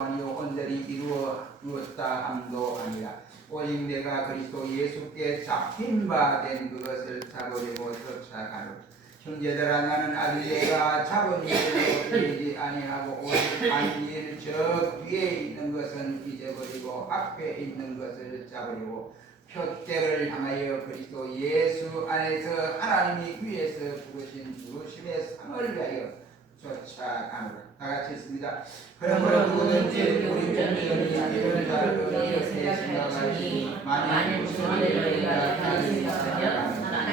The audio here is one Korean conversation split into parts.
아니요 온전히 이루었다 함도 아니라 오직 내가 그리스도 예수께 잡힌 바 된 그것을 잡으려고 쫓아가노라. 형제들아, 나는 아직 내가 잡은 일로 들리지 아니하고 오직 안일 저 뒤에 있는 것은 잊어버리고 앞에 있는 것을 잡으려고 표대를 향하여 그리스도 예수 안에서 하나님이 위에서 부르신 부르심의 상을 위하여 쫓아가노라. 다같이 했습니다. 그러므로 누구든지 우리 편견이 이런 자를 이렇게 생각하시니 만일 무슨 일이라 다른 생각하면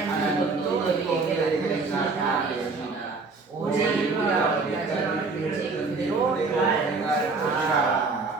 하나님 너희에게 행사하리라. 오직 우리가 우리가 그대로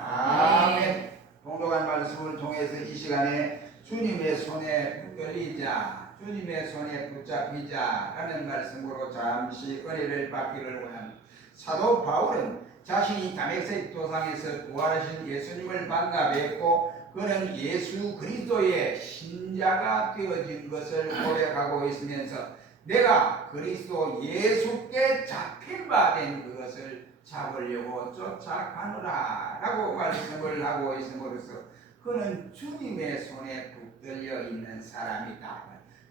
아멘. 동독한 말씀을 통해서 이 시간에 주님의 손에 붙들리자, 주님의 손에 붙잡히자 라는 말씀으로 잠시 은혜를 받기를 원합니다. 사도 바울은 자신이 다메섹 도상에서 부활하신 예수님을 만나 뵙고 그는 예수 그리스도의 신자가 되어진 것을 고백하고 있으면서 내가 그리스도 예수께 잡힌 바 된 그것을 잡으려고 쫓아가노라 라고 말씀을 하고 있음으로써 그는 주님의 손에 붙들려 있는 사람이다,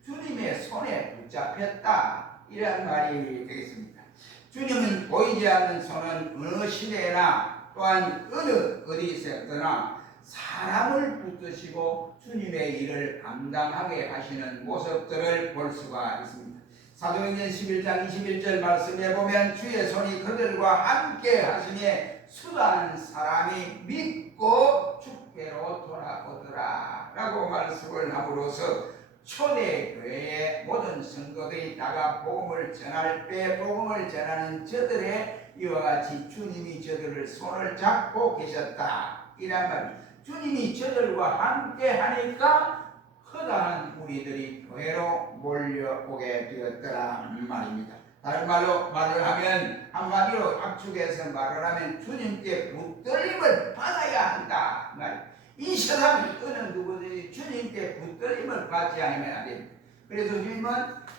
주님의 손에 붙잡혔다 이런 말이 되겠습니다. 주님은 보이지 않는 손은 어느 시대나 또한 어느 어디서나 사람을 붙드시고 주님의 일을 감당하게 하시는 모습들을 볼 수가 있습니다. 사도행전 11장 21절 말씀에 보면 주의 손이 그들과 함께 하시니 수많은 사람이 믿고 주께로 돌아오더라 라고 말씀을 함으로써 초대교회의 모든 성도들이 다가 복음을 전할 때 복음을 전하는 저들의 이와 같이 주님이 저들을 손을 잡고 계셨다 이란 말입니다. 주님이 저들과 함께 하니까 허다한 무리들이 교회로 몰려오게 되었더라 말입니다. 다른 말로 말을 하면, 한마디로 압축해서 말을 하면 주님께 붙들림을 받아야 한다 말입니다. 이 세상에 어느 누구든지 주님께 붙들림을 받지 않으면 안 됩니다. 그래서 주님은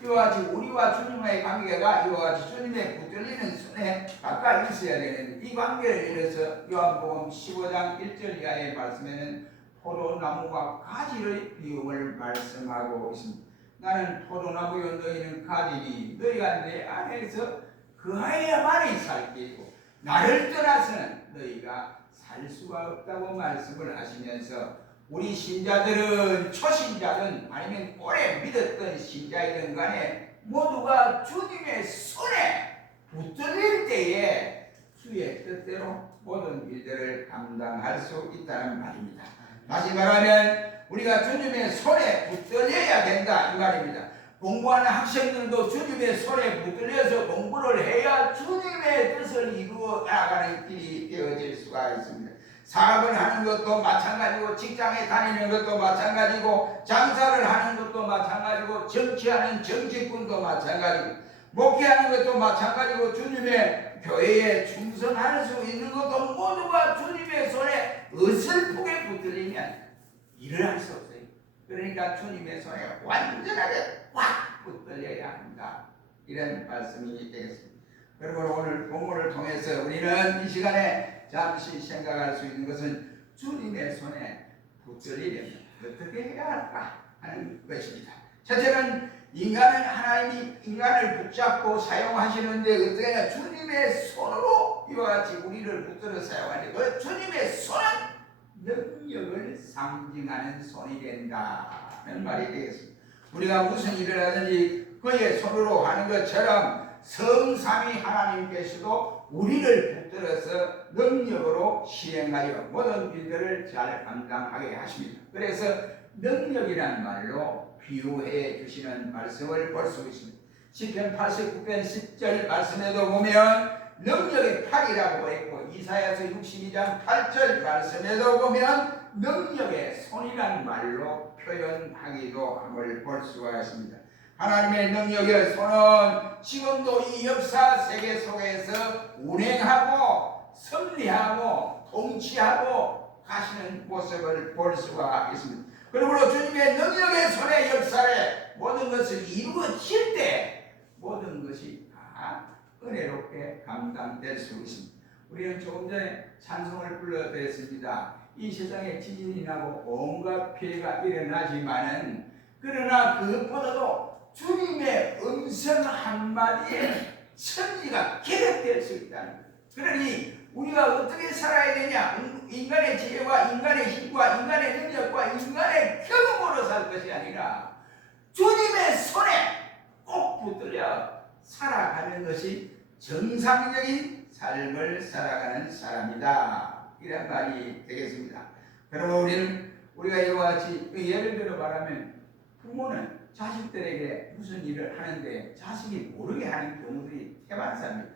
이와 같이 우리와 주님과의 관계가 이와 같이 주님의 붙들리는 손에 가까이 있어야 되는데, 이 관계를 이뤄서 요한복음 15장 1절 이하의 말씀에는 포도나무와 가지의 비움을 말씀하고 있습니다. 나는 포도나무요 너희는 가지니 너희가 내 안에서 거하여야만이 살겠고 나를 떠나서는 너희가 살 수가 없다고 말씀을 하시면서 우리 신자들은 초신자든 아니면 오래 믿었던 신자이든 간에 모두가 주님의 손에 붙들릴 때에 주의 뜻대로 모든 일들을 감당할 수 있다는 말입니다. 다시 말하면 우리가 주님의 손에 붙들려야 된다 이 말입니다. 공부하는 학생들도 주님의 손에 붙들려서 공부를 해야 주님의 뜻을 이루어 나가는 길이 되어질 수가 있습니다. 사업을 하는 것도 마찬가지고, 직장에 다니는 것도 마찬가지고, 장사를 하는 것도 마찬가지고, 정치하는 정치꾼도 마찬가지고, 목회하는 것도 마찬가지고, 주님의 교회에 충성할 수 있는 것도 모두가 주님의 손에 어설프게 붙들리면 일을 할 수 없어요. 그러니까 주님의 손에 완전하게 꽉 붙들려야 한다 이런 말씀이 되겠습니다. 그리고 오늘 본문을 통해서 우리는 이 시간에 잠시 생각할 수 있는 것은 주님의 손에 붙들리려면 어떻게 해야 할까 하는 것입니다. 첫째는 인간은 하나님이 인간을 붙잡고 사용하시는데 어떻게 하냐, 주님의 손으로 이와 같이 우리를 붙들어 사용하는데 그 주님의 손은 능력을 상징하는 손이 된다는 말이 되겠습니다. 우리가 무슨 일을 하든지 그의 손으로 하는 것처럼 성삼위 하나님께서도 우리를 붙들어서 능력으로 시행하여 모든 일들을 잘 감당하게 하십니다. 그래서 능력이라는 말로 비유해 주시는 말씀을 볼 수 있습니다. 시편 89편 10절 말씀에도 보면 능력의 팔이라고 했고, 이사야서 62장 8절 말씀에도 보면 능력의 손이라는 말로 표현하기도 함을 볼 수가 있습니다. 하나님의 능력의 손은 지금도 이 역사 세계 속에서 운행하고 섭리하고 통치하고 가시는 모습을 볼 수가 있습니다. 그러므로 주님의 능력의 손의 역사에 모든 것을 이루어질 때 모든 것이 다 은혜롭게 감당될 수 있습니다. 우리는 조금 전에 찬송을 불러드렸습니다. 이 세상에 지진이 나고 온갖 피해가 일어나지만은 그러나 그것보다도 주님의 음성 한마디에 천지가 기록될 수 있다는 거예요. 그러니 우리가 어떻게 살아야 되냐? 인간의 지혜와 인간의 힘과 인간의 능력과 인간의 경험으로 살 것이 아니라 주님의 손에 꼭 붙들려 살아가는 것이 정상적인 삶을 살아가는 사람이다. 이런 말이 되겠습니다. 그러면 우리가 이와 같이 예를 들어 말하면 부모는 자식들에게 무슨 일을 하는데 자식이 모르게 하는 경우들이 태반사입니다.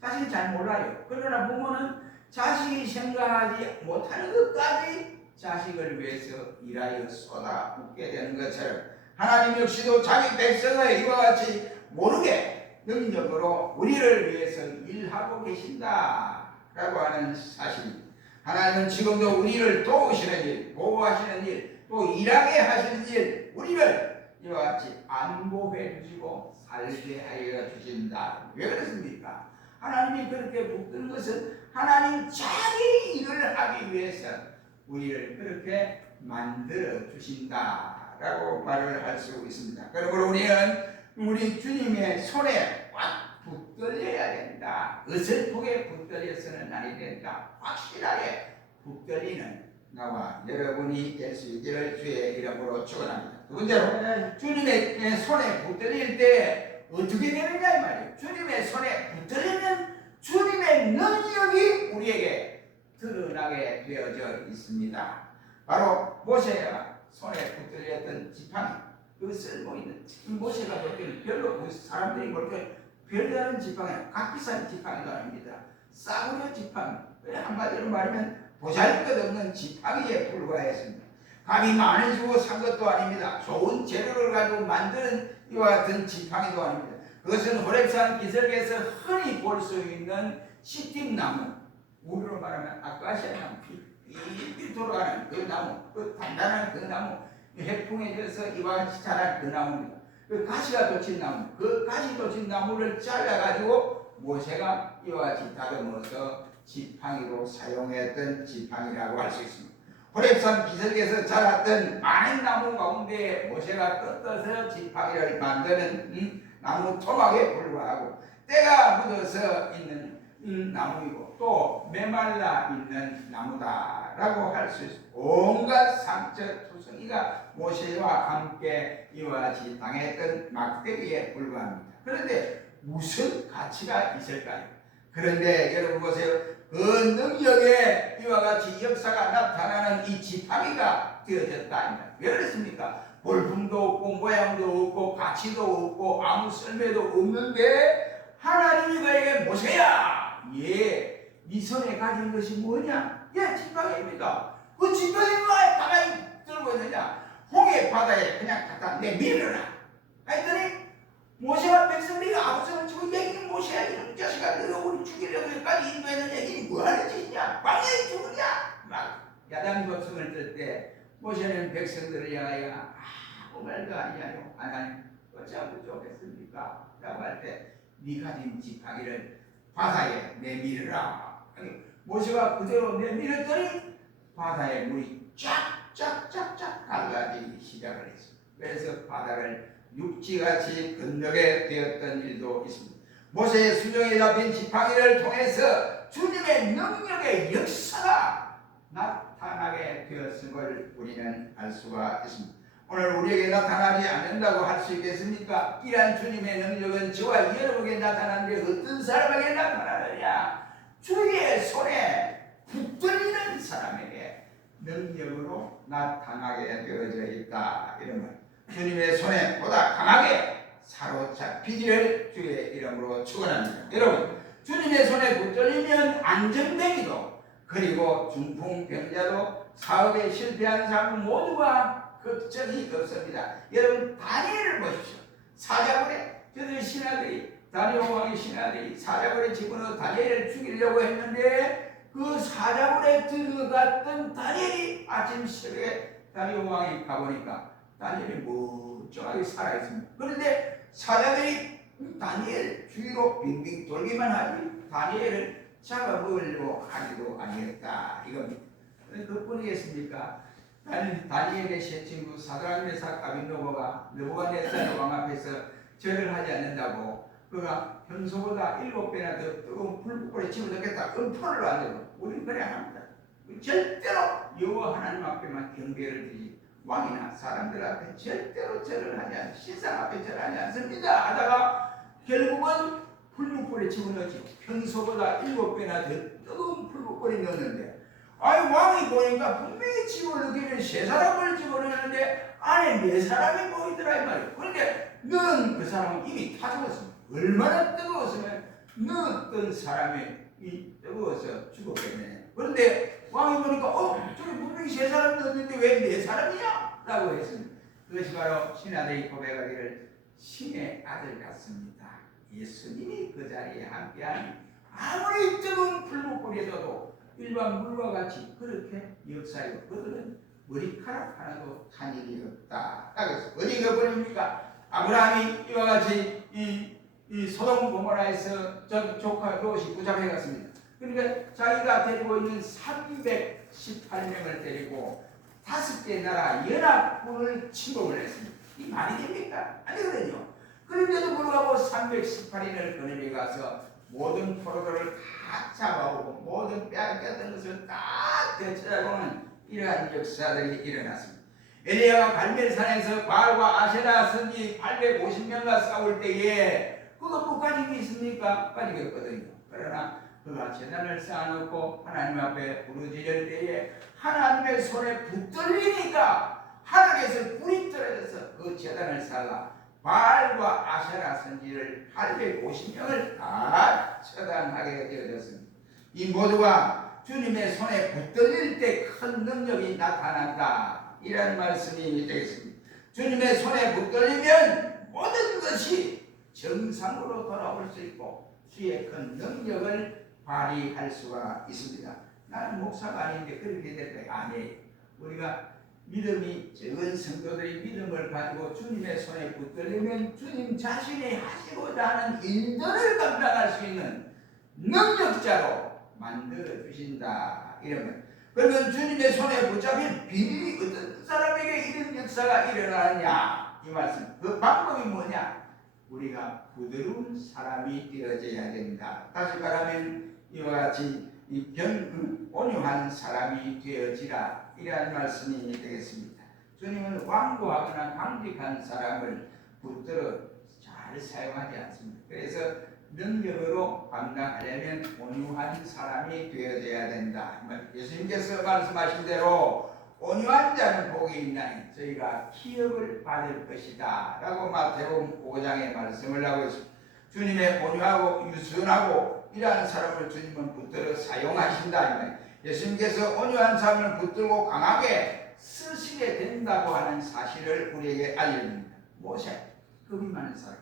자식이 잘 몰라요. 그러나 부모는 자식이 생각하지 못하는 것까지 자식을 위해서 일하여 쏟아붓게 되는 것처럼 하나님 역시도 자기 백성을 이와 같이 모르게 능력으로 우리를 위해서 일하고 계신다라고 하는 사실입니다. 하나님은 지금도 우리를 도우시는 일, 보호하시는 일, 또 일하게 하시는 일, 우리를 이와 같이 안보해 주시고 살게 하여 주신다. 왜 그렇습니까? 하나님이 그렇게 붙드는 것은 하나님 자기 일을 하기 위해서 우리를 그렇게 만들어 주신다라고 말을 할 수 있습니다. 그러므로 우리는 우리 주님의 손에 꽉 붙들려야 된다. 어설프게 붙들려서는 아니 된다. 확실하게 붙들리는 나와 여러분이 될 수 있기를 주의 이름으로 축원합니다. 두 번째로 주님의 손에 붙들릴 때 어떻게 되느냐 이 말이에요. 주님의 손에 붙들리면 주님의 능력이 우리에게 드러나게 되어져 있습니다. 바로 모세가 손에 붙들렸던 지팡이, 그 쓸모있는 모세가 볼 때는 별로 사람들이 볼 때 별다른 지팡이, 값비싼 지팡이도 아닙니다. 싸구려 지팡이, 한마디로 말하면 보잘것없는 지팡이에 불과했습니다. 값이 많이 주고 산 것도 아닙니다. 좋은 재료를 가지고 만드는 이와 같은 지팡이도 아닙니다. 그것은 호렙산 기슭에서 흔히 볼 수 있는 시팀나무, 우리로 말하면 아카시아 나무, 삐삐 돌아가는 그 나무, 그 단단한 그 나무, 해풍해져서 이와 같이 자란 그 나무입니다. 그 가시가 돋친 나무, 그 가시 돋친 나무를 잘라가지고 모세가 이와 같이 다듬어서 지팡이로 사용했던 지팡이라고 할 수 있습니다. 호렙산 기슭에서 자랐던 많은 나무 가운데 모세가 뜯어서 지팡이를 만드는 나무 토막에 불과하고 때가 묻어서 있는 나무이고 또 메말라 있는 나무다라고 할 수 있습니다. 온갖 상처 투성이가 모세와 함께 이와 같이 당했던 막대기에 불과합니다. 그런데 무슨 가치가 있을까요? 그런데 여러분 보세요. 그 능력에 이와 같이 역사가 나타나는 이 지팡이가 되어졌다. 왜 그렇습니까? 볼품도 없고 모양도 없고 가치도 없고 아무 썰매도 없는데 하나님이 그에게 모세야, 네 손에 가진 것이 뭐냐? 지팡이입니다. 그 지팡이를 왜 가만히 들고 있느냐? 홍해 바다에 그냥 갖다 내밀어라. 했더니 모세가 백성들이 아우성을 치고 얘기는 모세야, 이런 자식아, 너가 우리 죽이려고 여기까지 인도했는 얘기는 뭐하는 짓이냐? 광야에 죽으냐? 막 야단법석을 뜰 때 모세는 백성들을 향하여 아무 말도 아니하요. 하나님 어찌하면 좋겠습니까? 라고 할 때 네 가진 지팡이를 바다에 내밀어라. 모세가 그대로 내밀었더니 바다에 물이 쫙쫙쫙쫙 갈라지기 시작을 했습니다. 그래서 바다를 육지같이 건너게 되었던 일도 있습니다. 모세의 수정에 잡힌 지팡이를 통해서 주님의 능력의 역사가 나타나게 되었음을 우리는 알 수가 있습니다. 오늘 우리에게 나타나지 않는다고 할 수 있겠습니까? 이러한 주님의 능력은 저와 여러분에게 나타나는데 어떤 사람에게 나타나느냐? 주의 손에 붙들리는 사람에게 능력으로 나타나게 되어져 있다. 이런 말. 주님의 손에 보다 강하게 사로잡히기를 주의 이름으로 축원합니다. 여러분, 주님의 손에 붙들리면 안전뱅이도 그리고 중풍병자도 사업에 실패한 사람 모두가 걱정이 없습니다. 여러분, 다니엘을 보십시오. 사자굴에 저들 신하들이, 다니엘 왕의 신하들이 사자굴에 집어넣어 다니엘을 죽이려고 했는데 그 사자굴에 들어갔던 다니엘이 아침 새벽에 다니엘 왕이 가보니까 다니엘이 멀쩡하게 살아있습니다. 그런데 사자들이 다니엘 주위로 빙빙 돌기만 하지 다니엘을 잡아먹으려고 하기도 아니었다 이겁니다. 그뿐이겠습니까? 다니엘의 세 친구 사드락 메삭 아벳느고가 느부갓네살 왕 앞에서 절을 하지 않는다고 그가 평소보다 7배나 더 뜨거운 불불에 집어넣겠다 음포를 하려고 우리는 그래 안 합니다. 절대로 여호와 하나님 앞에만 경배를 드리지 왕이나 사람들 앞에 절대로 절을 하지 않습니다. 신상 앞에 절하지 않습니다. 하다가 결국은 풀무불에 집어넣지 평소보다 7배나 더 뜨거운 풀무불에 넣었는데 아니 왕이 보니까 분명히 집어넣기는 3사람을 집어넣는데 안에 4사람이 보이더라 이 말이에요. 그런데 넣은 그 사람은 이미 타 죽었습니다. 얼마나 뜨거웠으면 넣었던 사람이 뜨거워서 죽었겠네. 그런데 왕이 보니까 저기 분명히 3사람 넣었는데 왜 4사람이냐? 라고 했습니다. 그것이 바로 신하들이 고백하기를 신의 아들 같습니다. 예수님이 그 자리에 함께하니 아무리 뜨거운 풀무불에서도 일반 물과 같이 그렇게 역사하고 그들은 머리카락 하나도 탄 일이 없다. 어디가 버립니까? 아브라함이 이와 같이 이 소돔 고모라에서 조카 롯이 부잡해 갔습니다. 그러니까 자기가 데리고 있는 318명을 데리고 5개 나라 연합군을 침공을 했습니다. 이 말이 됩니까? 아니거든요. 그런데도 불구하고 318인을 거느려 가서 모든 포로들을 다 잡아오고 모든 빼앗겼던 것을 다 되찾아오는 이러한 역사들이 일어났습니다. 엘리야가 갈멜산에서 바알과 아세라 선지 850명과 싸울 때에 그거 뭐 가지고 있습니까? 가지고 있거든요. 그러나 그가 재단을 쌓아놓고 하나님 앞에 부르짖을 때에 하나님의 손에 붙들리니까 하늘에서 불이 떨어져서 그 재단을 쌓아 바알과 아세라 선지를 850명을 다 처단하게 되어졌습니다. 이 모두가 주님의 손에 붙들릴 때 큰 능력이 나타난다. 이런 말씀이 되겠습니다. 주님의 손에 붙들리면 모든 것이 정상으로 돌아올 수 있고 주의 큰 능력을 발휘할 수가 있습니다. 나는 목사가 아닌데 그렇게 될 때 아니에요. 우리가 믿음이 적은 성도들이 믿음을 가지고 주님의 손에 붙들리면 주님 자신이 하시고자 하는 일들을 감당할 수 있는 능력자로 만들어 주신다. 이러면 그러면 주님의 손에 붙잡힌 비밀이 어떤 사람에게 이런 역사가 일어나느냐 이 말씀. 그 방법이 뭐냐? 우리가 부드러운 사람이 되어져야 된다. 다시 말하면 이와 같이 온유한 사람이 되어지라. 이러한 말씀이 되겠습니다. 주님은 완고하거나 강직한 사람을 붙들어 잘 사용하지 않습니다. 그래서 능력으로 감당하려면 온유한 사람이 되어져야 된다. 예수님께서 말씀하신 대로 온유한 자는 복이 있나니 저희가 기업을 받을 것이다 라고 마태복음 5장에 말씀을 하고 있습니다. 주님의 온유하고 유순하고 이러한 사람을 주님은 붙들어 사용하신다. 예수님께서 온유한 사람을 붙들고 강하게 쓰시게 된다고 하는 사실을 우리에게 알려줍니다. 모세, 겁이 많은 사람.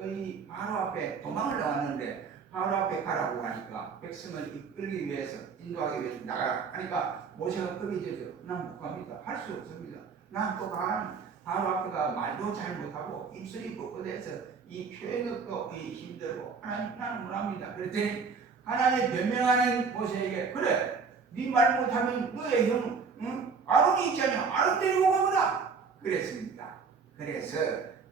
이 바로 앞에 도망을 나왔는데 바로 앞에 가라고 하니까 백성을 이끌기 위해서 인도하기 위해서 나가라 하니까 모세가 겁이 져서 난 못 갑니다. 할 수 없습니다. 난 또 가는 바로 앞에가 말도 잘 못하고 입술이 뻣뻣해서 이 표현도 힘들고 하나님 나는 못합니다. 그랬더니 하나님 변명하는 모세에게 그래 네 말 못하면 너의 형 아론이 있잖아. 아론 데리고 가거라 그랬습니다. 그래서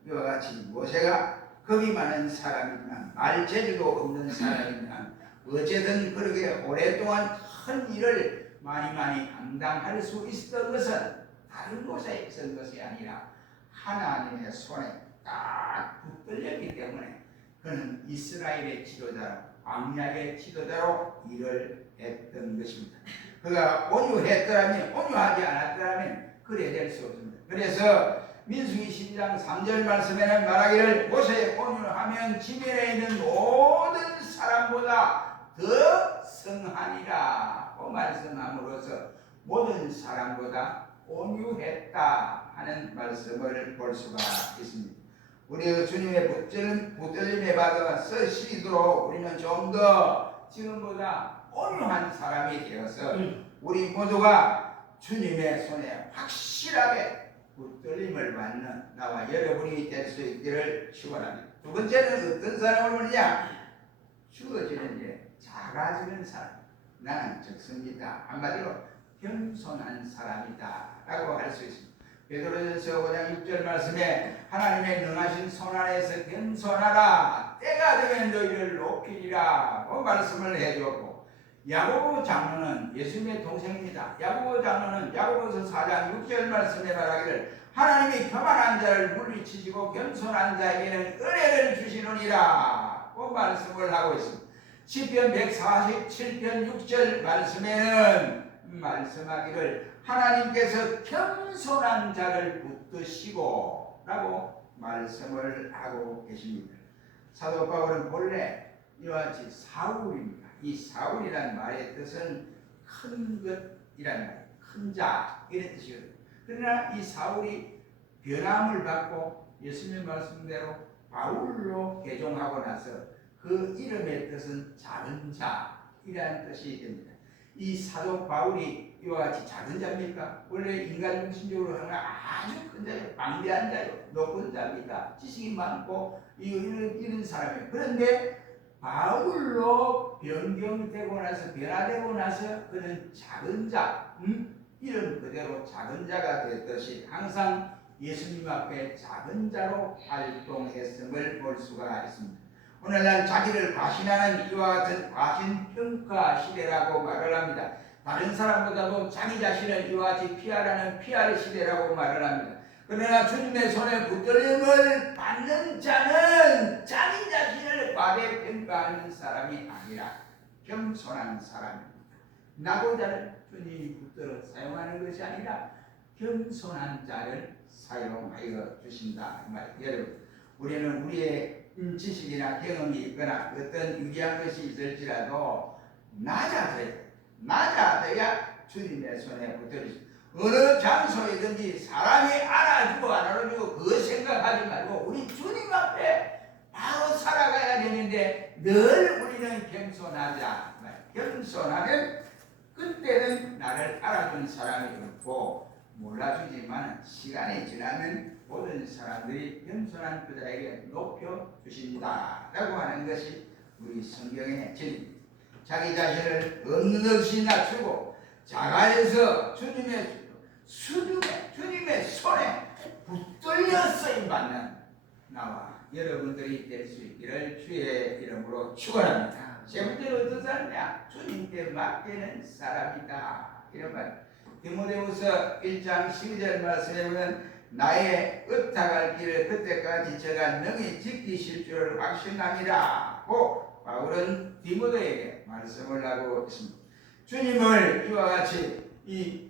이와 같이 모세가 겁이 많은 사람이지만 말 재주도 없는 사람이지만 어쨌든 그렇게 오랫동안 큰 일을 많이 감당할 수 있었던 것은 다른 곳에 있었던 것이 아니라 하나님의 손에 딱 붙들렸기 때문에 그는 이스라엘의 지도자로 광야의 지도자로 일을 했던 것입니다. 그가 온유했더라면 온유하지 않았더라면 그래 될 수 없습니다. 그래서 민수기 12장 3절 말씀에는 말하기를 모세의 온유하면 지면에 있는 모든 사람보다 더 성하니라 고 말씀함으로써 모든 사람보다 온유했다 하는 말씀을 볼 수가 있습니다. 우리 주님의 붙들림에 받아 쓰시도록 우리는 좀 더 지금보다 온유한 사람이 되어서 우리 모두가 주님의 손에 확실하게 붙들림을 받는 나와 여러분이 될 수 있기를 축원합니다. 두 번째는 어떤 사람을 보느냐? 주어지는 일. 작아지는 사람. 나는 적습니다. 한마디로 겸손한 사람이다 라고 할 수 있습니다. 베드로전서 5장 6절 말씀에 하나님의 능하신 손 안에서 겸손하라. 때가 되면 너희를 높이리라 고 말씀을 해주었고, 야고보 장로는 예수님의 동생입니다. 야고보 장로는 야고보서 4장 6절 말씀에 말하기를 하나님이 교만한 자를 물리치시고 겸손한 자에게는 은혜를 주시느니라 고 말씀을 하고 있습니다. 시편 147편 6절 말씀에는 말씀하기를 하나님께서 겸손한 자를 붙드시고 라고 말씀을 하고 계십니다. 사도 바울은 본래 이와 같이 사울입니다. 이 사울이라는 말의 뜻은 큰 것이라는 말이에요. 큰 자 이런 뜻이거든요. 그러나 이 사울이 변함을 받고 예수님 말씀대로 바울로 개종하고 나서 그 이름의 뜻은 작은 자이라는 뜻이 됩니다. 이 사도 바울이 이와 같이 작은 자입니까? 원래 인간 중심적으로 하는 아주 큰 자예요. 방대한 자예요. 높은 자입니다. 지식이 많고 이런 사람이에요. 그런데 바울로 변경되고 나서 변화되고 나서 그는 작은 자, 이름 그대로 작은 자가 됐듯이 항상 예수님 앞에 작은 자로 활동했음을 볼 수가 있습니다. 오늘날 자기를 과신하는 이와 같은 과신평가 시대라고 말을 합니다. 다른 사람보다도 자기 자신을 이와 같이 피하라는 피할 시대라고 말을 합니다. 그러나 주님의 손에 붙들림을 받는 자는 자기 자신을 과대평가하는 사람이 아니라 겸손한 사람입니다. 나고자를 주님이 붙들어 사용하는 것이 아니라 겸손한 자를 사용하여 주신다. 여러분, 우리는 우리의 지식이나 경험이 있거나 어떤 유리한 것이 있을지라도 낮아져야 주님의 손에 붙들리십니다. 어느 장소이든지 사람이 알아주고 안 알아주고 그거 생각하지 말고 우리 주님 앞에 바로 살아가야 되는데 늘 우리는 겸손하자. 겸손하면 그때는 나를 알아준 사람이 없고 몰라주지만 시간이 지나면 모든 사람들이 겸손한 그자에게 높여주신다 라고 하는 것이 우리 성경의 진리입니다. 자기 자신을 없는 없이 낮추고 자가에서 주님의 손에 붙들려 쓰임받는 나와 여러분들이 될 수 있기를 주의 이름으로 축원합니다. 세 번째로 어떤 사람이냐? 주님께 맡기는 사람이다. 이런 말. 디모데후서 1장 12절 말씀에 보면 나의 의탁할 길을 그때까지 제가 능히 지키실 줄을 확신함이라 고 바울은 디모데에게 말씀을 하고 있습니다. 주님을 이와 같이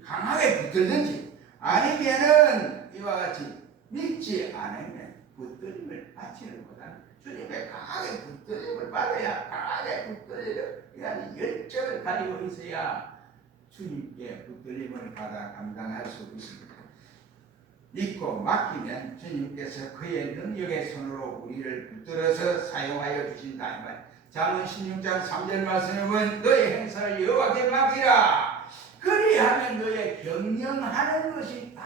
강하게 붙들든지 아니면은 이와 같이 믿지 않으면 붙들림을 받지를 못합니다. 주님의 강하게 붙들림을 받아야 강하게 붙들리는 이런 열정을 가지고 있어야 주님께 붙들림을 받아 감당할 수 있습니다. 믿고 맡기면 주님께서 그의 능력의 손으로 우리를 붙들어서 사용하여 주신다. 이 말. 잠언 16장 3절 말씀에 보면 너의 행사를 여호와께 맡기라. 그리하면 너의 경영하는 것이 다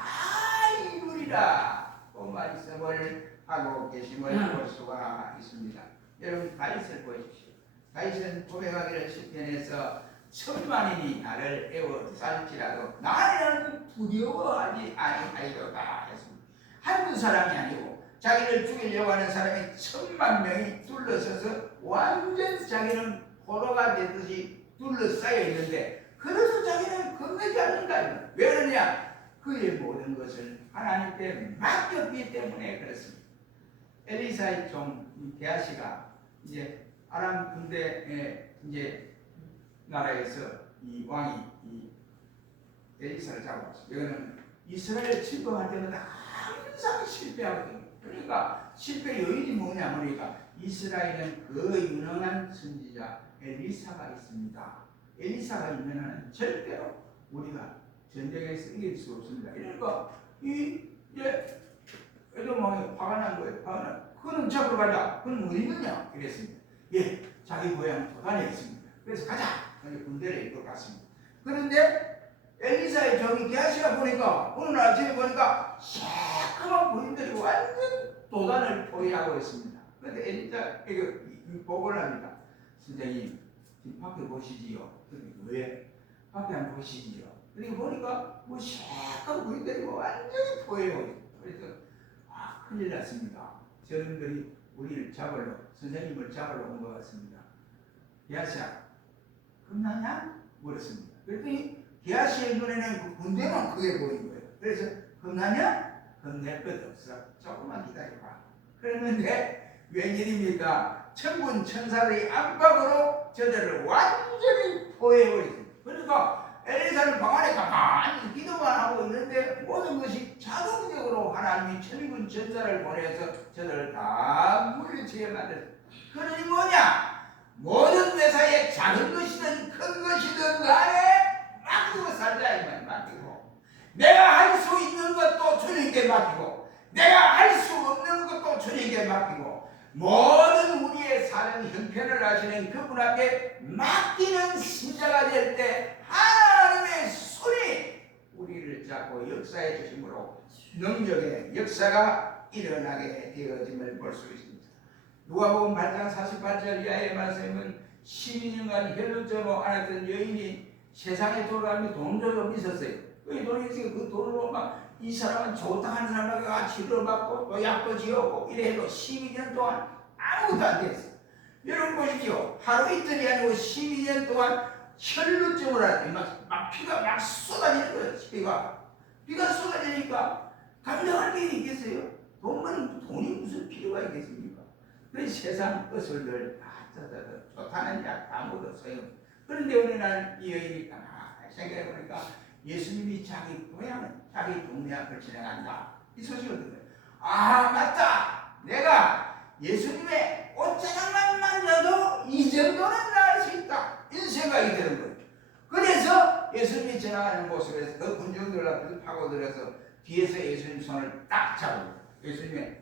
이루리라. 그 말씀을 하고 계심을 볼 수가 있습니다. 여러분 다윗을 보십시오. 다윗은 고백하기를 시편에서 천만인이 나를 에워쌀지라도 나는 두려워하지 아니하리로다 했습니다. 한두 사람이 아니고 자기를 죽이려고 하는 사람이 10,000명이 둘러서서 완전 자기는 포로가 되듯이 둘러싸여 있는데 그래서 자기는 겁내지 않는다. 왜 그러냐? 그의 모든 것을 하나님께 맡겼기 때문에 그렇습니다. 엘리사의 종 게하시가 이제 아람 군대에 이제 나라에서 이 왕이 이 엘리사를 잡아왔어요. 이거는 이스라엘 침공할 때마다 항상 실패하거든요. 그러니까 실패 요인이 뭐냐 그러니까 이스라엘은 그 유능한 선지자 엘리사가 있습니다. 엘리사가 있는 한은 절대로 우리가 전쟁에서 이길 수 없습니다. 이러니까 이제 에돔왕이 화가 난 거예요. 화가 난. 그는 잡으러 가자. 그는 어디 있느냐? 이랬습니다. 예, 자기 고향 도단에 있습니다. 그래서 가자. 군대를 이끌어 갔습니다. 그런데 엘리사의 종이 게하시가 보니까 어느 날 아침에 보니까 새까만 군인들이 완전 도단을 포위하고 있습니다. 그런데 엘리사에게 보고를 합니다. 선생님, 지금 밖에 보시지요. 왜? 밖에 안 보시지요. 그리고 보니까 뭐 샥하고 우리들이 뭐 완전히 보여요. 그래서 큰일 났습니다. 저놈들이 우리를 잡으러, 선생님을 잡으러 온 것 같습니다. 야시야, 겁나냐? 물었습니다. 그랬더니 게하시의 눈에는 그 군대만 크게 보인 거예요. 그래서 겁나냐? 겁낼 것 없어. 조금만 기다려봐. 그랬는데 웬일입니까? 천군 천사들이 압박으로 저들을 완전히 포획해버렸습니다. 그러니까 엘리사는 방 안에 가만히 기도만 하고 있는데 모든 것이 자동적으로 하나님이 천군 천사를 보내서 저들을 다 물리치게 만들었습니다. 그러니 뭐냐? 모든 회사에 작은 것이든 큰 것이든 간에 맡기고 살자 이 말. 맡기고 내가 할 수 있는 것도 주님께 맡기고 내가 할 수 없는 것도 주님께 맡기고 모든 우리의 사는 형편을 아시는 그분 앞에 맡기는 신자가 될 때 하나님의 손이 우리를 잡고 역사해 주심으로 능력의 역사가 일어나게 되어짐을 볼 수 있습니다. 누가복음 8장 48절 이하의 말씀은 12년간 혈루증으로 앓았던 여인이 세상에 돌아가며 돈도 좀 있었어요. 그 돈이 있으니까 그 돈으로 막 이 사람은 좋다 하는 사람에게 치료를 받고 또 약도 지어오고 이래도 12년 동안 아무것도 안 됐어요. 여러분 보십시오. 하루 이틀이 아니고 12년 동안 혈루증을 앓았더니 막 피가 막 쏟아지는 거예요. 피가 쏟아지니까 감당할 게 있겠어요? 돈이 무슨 필요가 있겠습니까? 그 세상 것을 늘 좋다는 약 아무도 소용. 그런데 어느 날 이 여인이 생각해 보니까 예수님이 자기 고향은 자기 동네 앞을 지나간다. 이 소식을 듣고요. 맞다. 내가 예수님의 옷자락만 만져도 이 정도는 나을 수 있다. 이런 생각이 드는 거예요. 그래서 예수님이 지나가는 모습에서 그 군중들 앞에서 파고들어서 뒤에서 예수님 손을 딱 잡고 예수님의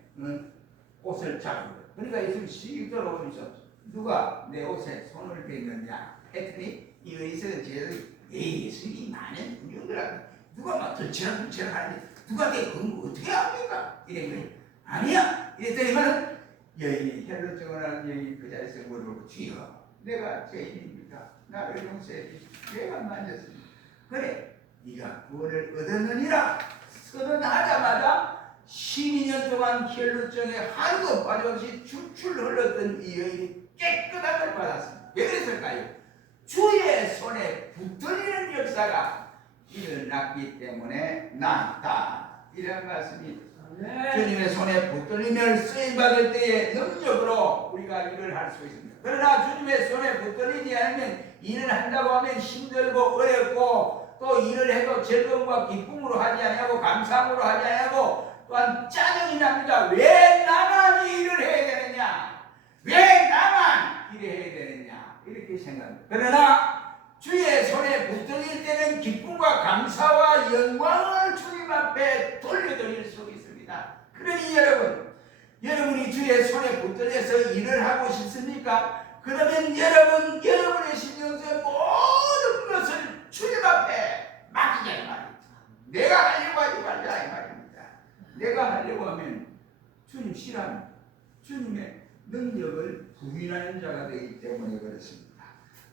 옷을 잡고 그러니까 예수님이 씩 들어오면서 누가 내 옷에 손을 댔느냐 했더니 이 의사는 제자들이 예수님이 많은 군중들 앞에 누가 막 들치락 하는데 누가 내 그런 거 어떻게 합니까? 이랬더니 아니야. 이랬더니만 여인이 혈루증을 하는 여인이 그 자리에서 물어보고 주여 내가 죄인입니다. 나를 용서해 주시오. 내가 만졌습니다. 그래 네가 구원을 얻었느니라 선언하자마자 12년 동안 혈루증에 하루도 빠짐없이 줄줄 흘렀던 이 여인이 깨끗함을 받았습니다. 왜 그랬을까요? 주의 손에 붙들리는 역사가 일어났기 때문에 나았다. 이런 말씀이 주님의 손에 붙들리면 쓰임받을 때의 능력으로 우리가 일을 할 수 있습니다. 그러나 주님의 손에 붙들리지 않으면 일을 한다고 하면 힘들고 어렵고 또 일을 해도 즐거움과 기쁨으로 하지 아니하고 감사함으로 하지 아니하고 또한 짜증이 납니다. 왜 나만 이 일을 해야 되느냐? 왜 나만 일을 해야 되느냐? 이렇게 생각합니다. 그러나 주의 손에 붙들릴 때는 기쁨과 감사와 영광을 주님 앞에 돌려드릴 수 있습니다. 그러니 여러분이 주의 손에 붙들려서 일을 하고 싶습니까? 그러면 여러분의 신경의 모든 것을 주님 앞에 맡기자 이 말입니다. 내가 하려고 하지 말자 이 말입니다. 내가 하려고 하면 주님 싫어합니다. 주님의 능력을 부인하는 자가 되기 때문에 그렇습니다.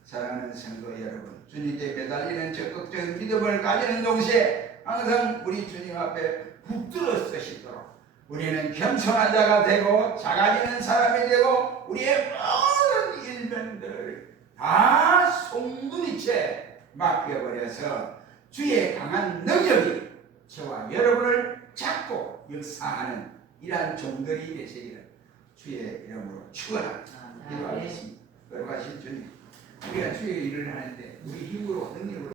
사랑하는 성도 여러분, 주님께 매달리는 적극적인 믿음을 가지는 동시에 항상 우리 주님 앞에 붙들어 서시도록 우리는 겸손한 자가 되고 작아지는 사람이 되고 우리의 모든 일면들을 다 송두리째 맡겨버려서 주의 강한 능력이 저와 여러분을 잡고 역사하는 이러한 종들이 되시기를 주의 이름으로 축원합니다. 기도하겠습니다. 거룩하신 주님, 우리가 주의 일을 하는데 우리 힘으로 능력으로